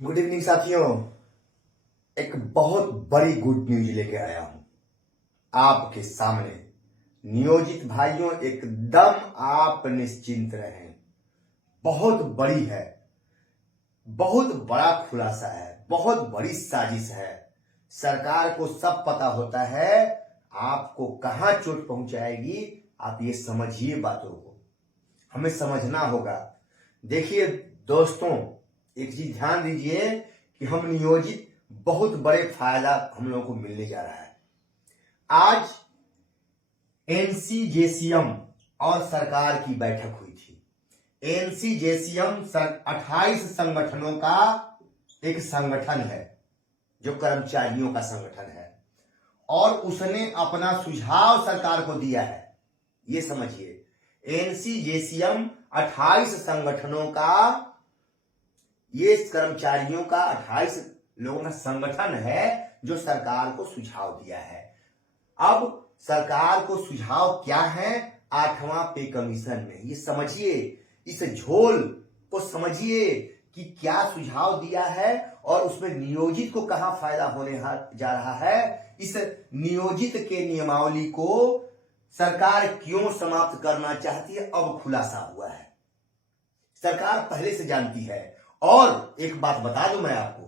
Good evening साथियों। एक बहुत बड़ी गुड न्यूज लेके आया हूं आपके सामने। नियोजित भाइयों, एकदम आप निश्चिंत रहें। बहुत बड़ी है, बहुत बड़ा खुलासा है, बहुत बड़ी साजिश है। सरकार को सब पता होता है आपको कहां चोट पहुंचाएगी। आप ये समझिए, बातों को हमें समझना होगा। देखिए दोस्तों, एक चीज ध्यान दीजिए कि हम नियोजित बहुत बड़े फायदा हम लोगों को मिलने जा रहा है। आज एनसीजेसीएम और सरकार की बैठक हुई थी। एनसीजेसीएम 28 संगठनों का एक संगठन है, जो कर्मचारियों का संगठन है, और उसने अपना सुझाव सरकार को दिया है। ये समझिए, एनसीजेसीएम 28 संगठनों का, ये कर्मचारियों का 28 लोगों का संगठन है जो सरकार को सुझाव दिया है। अब सरकार को सुझाव क्या है? 8वां पे कमीशन में। ये समझिए, इस झोल को समझिए कि क्या सुझाव दिया है और उसमें नियोजित को कहां फायदा होने जा रहा है। इस नियोजित के नियमावली को सरकार क्यों समाप्त करना चाहती है, अब खुलासा हुआ है। सरकार पहले से जानती है। और एक बात बता दूं मैं आपको,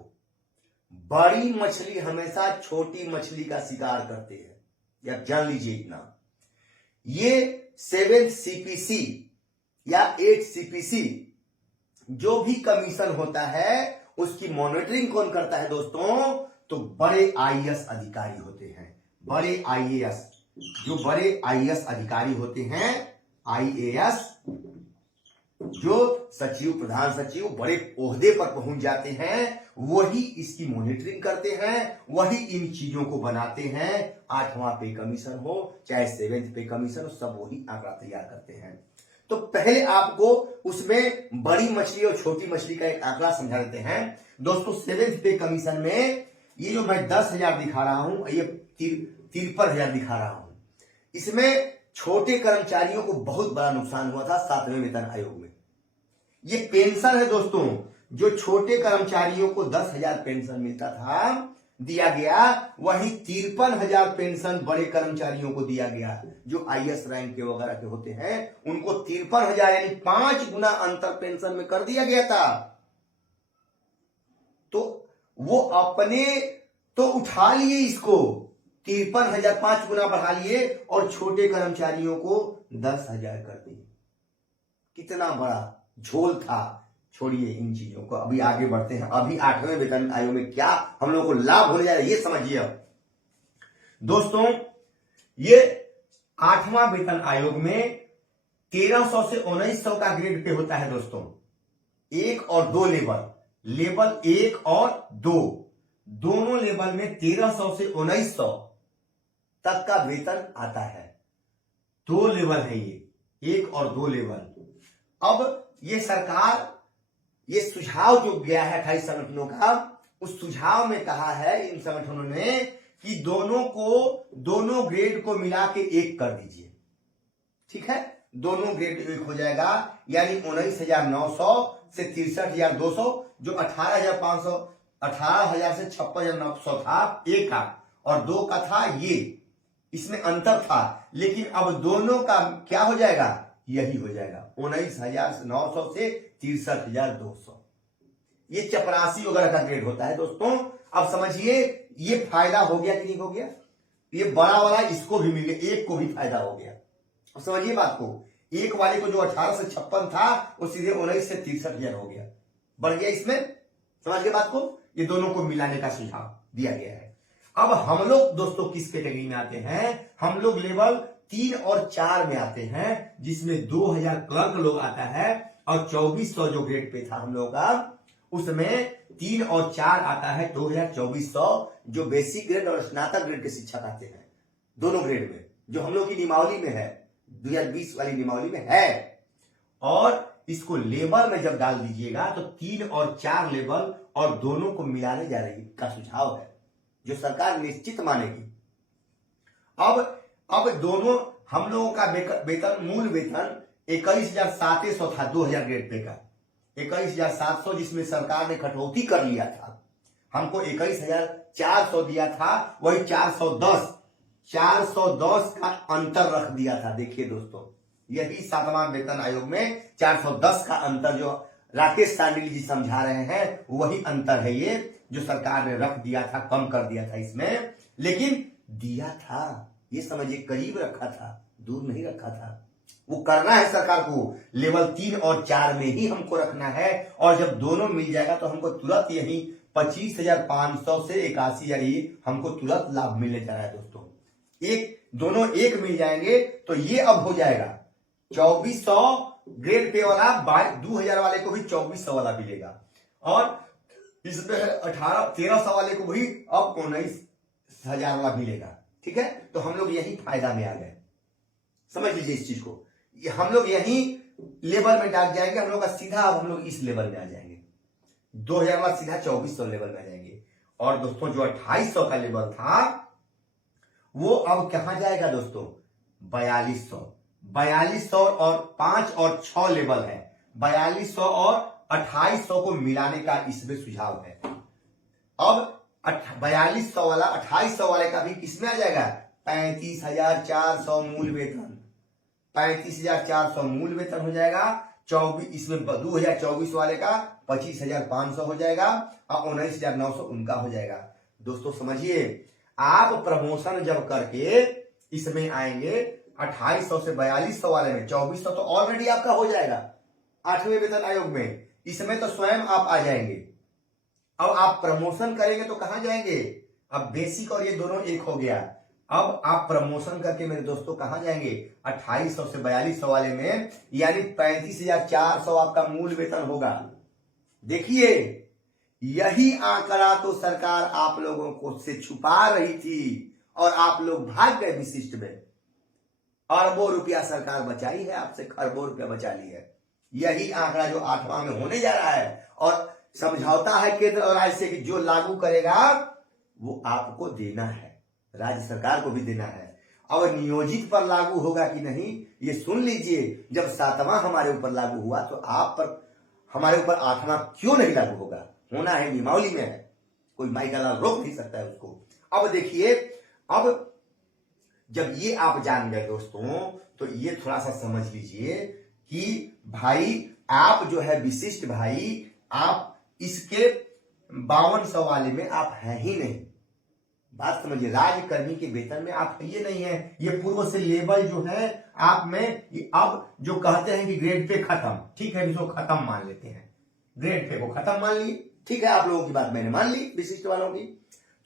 बड़ी मछली हमेशा छोटी मछली का शिकार करते हैं, या जान लीजिए इतना। ये 7th CPC या 8th CPC जो भी कमीशन होता है, उसकी मॉनिटरिंग कौन करता है दोस्तों? तो बड़े आईएएस अधिकारी होते हैं। बड़े आईएएस, जो बड़े आईएएस अधिकारी होते हैं, आईएएस जो सचिव, प्रधान सचिव, बड़े ओहदे पर पहुंच जाते हैं, वही इसकी मॉनिटरिंग करते हैं, वही इन चीजों को बनाते हैं। 8वां पे कमीशन हो चाहे 7th पे कमीशन हो, सब वही आंकड़ा तैयार करते हैं। तो पहले आपको उसमें बड़ी मछली और छोटी मछली का एक आंकड़ा समझा देते हैं दोस्तों। 7th पे कमीशन में ये जो मैं 10,000 दिखा रहा हूं, ये 53,000 दिखा रहा हूं। इसमें छोटे कर्मचारियों को बहुत बड़ा नुकसान हुआ था 7वें वेतन आयोग में। ये पेंशन है दोस्तों, जो छोटे कर्मचारियों को 10,000 पेंशन मिलता था, दिया गया, वही 53,000 पेंशन बड़े कर्मचारियों को दिया गया, जो आईएएस रैंक के वगैरह के होते हैं, उनको 53,000 यानी 5 गुना अंतर पेंशन में कर दिया गया था। तो वो अपने तो उठा लिए इसको, 53,000 5 गुना बढ़ा लिए, और छोटे कर्मचारियों को 10,000 कर दिए। कितना बड़ा झोल था। छोड़िए इन चीजों को, अभी आगे बढ़ते हैं। अभी 8वें वेतन आयोग में क्या हम लोग को लाभ होने जा रहा है, ये समझिए। अब दोस्तों, ये 8वां वेतन आयोग में 1300 से 1900 का ग्रेड पे होता है दोस्तों। 1 और 2 लेवल 1 और 2, दोनों लेवल में 1300 से 1900 तक का वेतन आता है। 2 लेवल है ये, 1 और 2 लेवल। अब ये सरकार, ये सुझाव जो गया है 28 संगठनों का, उस सुझाव में कहा है इन संगठनों ने कि दोनों ग्रेड को मिला के 1 कर दीजिए। ठीक है, दोनों ग्रेड 1 हो जाएगा, यानी 19,900 से 63,200, जो 18,500, 18,000 से 56,900 था, 1 का, और 2 का था ये, इसमें अंतर था। लेकिन अब दोनों का क्या हो जाएगा? यही हो जाएगा, 19,900 से 63,200। ये चपरासी वगैरह का ग्रेड होता है दोस्तों। अब समझिए, ये फायदा हो गया कि नहीं हो गया? ये बड़ा वाला इसको भी मिल गया, 1 को भी फायदा हो गया। अब समझिए बात को, 1 वाले को जो 18 से 56 था, वो सीधे 19 से 63,000 हो गया, बढ़ गया इसमें। समझ गए बात को? ये दोनों को मिलाने का सुझाव दिया गया है। अब हम लोग दोस्तों किस कैटेगरी में आते हैं? हम लोग लेवल 3 और 4 में आते हैं, जिसमें 2,000 क्लर्क लोग आता है, और 2400 जो ग्रेड पे था हम लोग का, उसमें 3 और 4 आता है 2,2400, जो बेसिक ग्रेड और स्नातक ग्रेड के शिक्षक आते हैं, दोनों ग्रेड में, जो हम लोग की नियमावली में है, 2020 वाली नियमावली में है। और इसको लेवल में जब डाल दीजिएगा तो 3 और 4 लेवल और दोनों को मिलाने जा रही का सुझाव है, जो सरकार निश्चित मानेगी। अब दोनों हम लोगों का वेतन, मूल वेतन 21,700 था 2000 ग्रेड पे का, 21,700 जिसमें सरकार ने कटौती कर लिया था, हमको 21,400 दिया था, वही 410 का अंतर रख दिया था। देखिए दोस्तों, यही 7वां वेतन आयोग में 410 का अंतर जो राकेश सांडिल जी समझा रहे हैं, वही अंतर है ये जो सरकार ने रख दिया था, कम कर दिया था इसमें। लेकिन दिया था, ये समझिए करीब रखा था, दूर नहीं रखा था। वो करना है सरकार को, लेवल 3 और 4 में ही हमको रखना है। और जब दोनों मिल जाएगा तो हमको तुरंत यही 25,500 से 81,000 हमको तुरंत लाभ मिलने जा रहा है दोस्तों। दोनों एक मिल जाएंगे तो ये अब हो जाएगा 2400 ग्रेड पे वाला, 2,000 वाले को भी 2400 वाला मिलेगा, और इसमें 1300 वाले को भी अब 19,000 वाला मिलेगा। ठीक है, तो हम लोग यही फायदा में आ गए, समझ लीजिए इस चीज को। हम लोग यही लेवल में डाल जाएंगे, हम लोग का सीधा अब हम लोग इस लेवल में आ जाएंगे, 2,000 वाला सीधा 2400 लेवल में आ जाएंगे। और दोस्तों जो 2800 का लेवल था वो अब कहां जाएगा दोस्तों, 4200 और 5 और 6 लेवल है, 4200 और 2800 को मिलाने का इसमें सुझाव है। अब 4200 वाला 2800 वाले का भी किसमें आ जाएगा, 35,400 मूल वेतन, 35,400 मूल वेतन हो जाएगा। 24 इसमें 2024 वाले का 25,500 हो जाएगा और 19,900 उनका हो जाएगा। दोस्तों समझिए, आप प्रमोशन जब करके इसमें आएंगे 2800 से 4200 वाले में, 2400 तो ऑलरेडी आपका हो जाएगा 8वें वेतन आयोग में, इसमें तो स्वयं आप आ जाएंगे। अब आप प्रमोशन करेंगे तो कहां जाएंगे, अब बेसिक और ये दोनों एक हो गया। अब आप प्रमोशन करके मेरे दोस्तों कहां जाएंगे, 2800 से 4200 वाले में, यानी 35,400 आपका मूल वेतन होगा। देखिए, यही आंकड़ा तो सरकार आप लोगों को से छुपा रही थी और आप लोग भाग गए विशिष्ट में। अरबों रुपया सरकार बचाई है आपसे, खरबों रुपया बचा ली है। यही आंकड़ा जो 8वां में होने जा रहा है, और समझौता है केंद्र और राज्य से कि जो लागू करेगा वो आपको देना है, राज्य सरकार को भी देना है। अब नियोजित पर लागू होगा कि नहीं ये सुन लीजिए। जब 7वां हमारे ऊपर लागू हुआ तो आप पर हमारे ऊपर 8वां क्यों नहीं लागू होगा, होना है, नियमावली में है, कोई माई का लाल रोक नहीं सकता है उसको। अब देखिए, अब जब ये आप जान गए दोस्तों, तो ये थोड़ा सा समझ लीजिए कि भाई आप जो है विशिष्ट भाई, आप इसके 5200 वाले में आप हैं ही नहीं। बात समझिए, राज्यकर्मी के वेतन में आप ये नहीं है। ये पूर्व से लेवल जो है आप में, ये अब जो कहते हैं कि ग्रेड पे खत्म, ठीक है, इसको खत्म मान लेते हैं, ग्रेड पे को खत्म मान लिए, ठीक है, आप लोगों की बात मैंने मान ली विशिष्ट वालों की,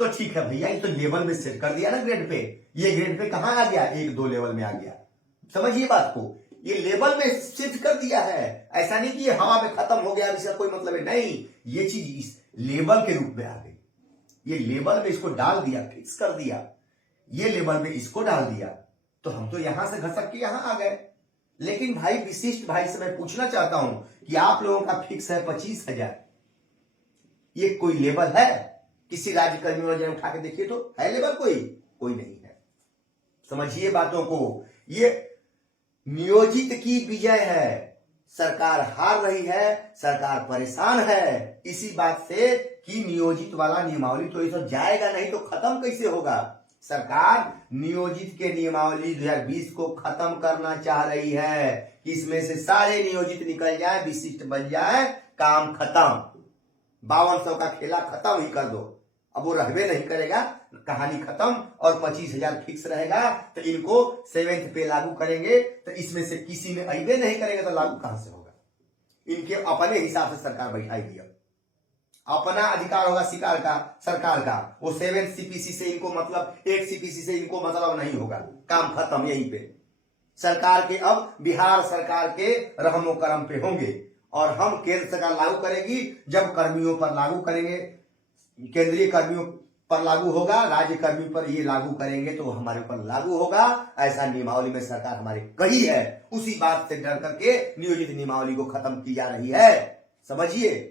तो ठीक है भैया, ये तो लेवल में सेट कर दिया ना ग्रेड पे। ये ग्रेड पे कहां आ गया, 1-2 लेवल में आ गया, समझिए बात को, ये लेवल में शिफ्ट कर दिया है। ऐसा नहीं कि ये हवा में खत्म हो गया, इसका कोई मतलब है नहीं, ये चीज इस लेवल के रूप में आ गई। ये लेवल में इसको डाल दिया, फिक्स कर दिया, ये लेवल में इसको डाल दिया, तो हम तो यहां से घसक के यहां आ गए। लेकिन भाई विशिष्ट भाई से मैं पूछना चाहता हूं कि आप लोगों का फिक्स है 25,000, ये कोई लेवल है, किसी राज्य कर्मी वाले उठा के देखिए तो है लेवल, कोई नहीं है। समझिए बातों को, ये नियोजित की विजय है, सरकार हार रही है, सरकार परेशान है इसी बात से कि नियोजित वाला नियमावली तो ये सब जाएगा नहीं तो खत्म कैसे होगा। सरकार नियोजित के नियमावली 2020 को खत्म करना चाह रही है कि इसमें से सारे नियोजित निकल जाए, विशिष्ट बन जाए, काम खत्म, 5200 का खेला खत्म ही कर दो। अब वो रहबे नहीं करेगा, कहानी खत्म, और 25,000 फिक्स रहेगा। तो इनको 7th पे लागू करेंगे, तो इसमें से किसी में अइबे नहीं करेगा तो लागू कहां से होगा। इनके अपने हिसाब से सरकार बैठाएगी, अपना अधिकार होगा शिकार का, सरकार का। वो 7th CPC से इनको मतलब, 8 CPC से इनको मतलब नहीं होगा, काम खत्म यहीं पे। सरकार के अब बिहार सरकार के रहमो करम पे होंगे, और हम केंद्र सरकार लागू करेगी, जब कर्मियों पर लागू करेंगे, केंद्रीय कर्मियों पर लागू होगा, राज्य कर्मी पर ये लागू करेंगे तो हमारे ऊपर लागू होगा। ऐसा नियमावली में सरकार हमारे कही है, उसी बात से डर करके नियोजित नियमावली को खत्म की जा रही है, समझिए।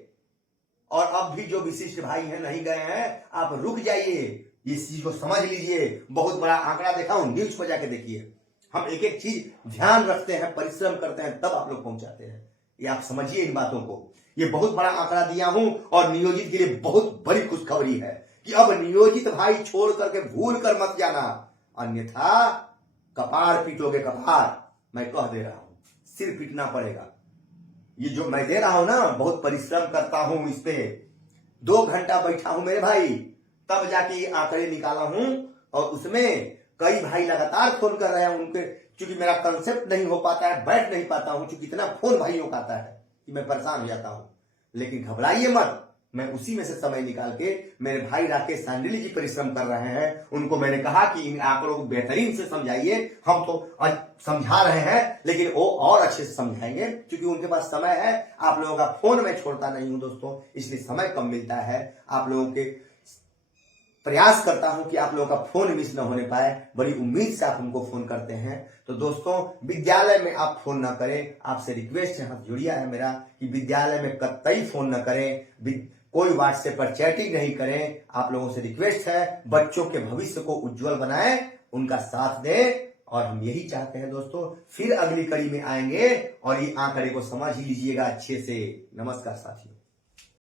और अब भी जो विशिष्ट भाई हैं नहीं गए हैं, आप रुक जाइए, इस चीज को समझ लीजिए। बहुत बड़ा आंकड़ा देखा हूं, न्यूज को जाके देखिए। हम एक एक चीज ध्यान रखते हैं, परिश्रम करते हैं, तब आप लोग पहुंचाते हैं। ये आप समझिए इन बातों को। ये बहुत बड़ा आंकड़ा दिया हूं और नियोजित के लिए बहुत बड़ी खुशखबरी है कि अब नियोजित भाई छोड़ करके भूल कर मत जाना, अन्यथा कपार पीटोगे कपार। मैं कह दे रहा हूं, सिर पीटना पड़ेगा। ये जो मैं दे रहा हूं ना, बहुत परिश्रम करता हूं इस पे, 2 घंटा बैठा हूं मेरे भाई, तब जाके ये आंकड़े निकाला हूं। और उसमें कई भाई लगातार फोन कर रहे हैं, उनके क्योंकि मेरा कंसेप्ट नहीं हो पाता है, बैठ नहीं पाता हूं, क्योंकि इतना फोन भाइयों का आता है कि मैं परेशान हो जाता हूं। लेकिन घबराइए मत, मैं उसी में से समय निकाल के, मेरे भाई राकेश सांडिली जी परिश्रम कर रहे हैं, उनको मैंने कहा कि इन आंकड़ों को बेहतरीन से समझाइए। हम तो समझा रहे हैं, लेकिन वो और अच्छे से समझाएंगे, क्योंकि उनके पास समय है। आप लोगों का फोन मैं छोड़ता नहीं हूं दोस्तों, इसलिए समय कम मिलता है। आप लोगों के प्रयास करता हूं कि आप लोगों का फोन मिस न होने पाए। बड़ी उम्मीद से आप हमको फोन करते हैं। तो दोस्तों, विद्यालय में आप फोन ना करें, आपसे रिक्वेस्ट है, हाथ जुड़िया है मेरा कि विद्यालय में कतई फोन न करें, कोई व्हाट्सएप पर चैटिंग नहीं करें। आप लोगों से रिक्वेस्ट है, बच्चों के भविष्य को उज्जवल बनाएं, उनका साथ दें। और हम यही चाहते हैं दोस्तों, फिर अगली कड़ी में आएंगे और ये आंकड़े को समझ ही लीजिएगा अच्छे से। नमस्कार साथियों।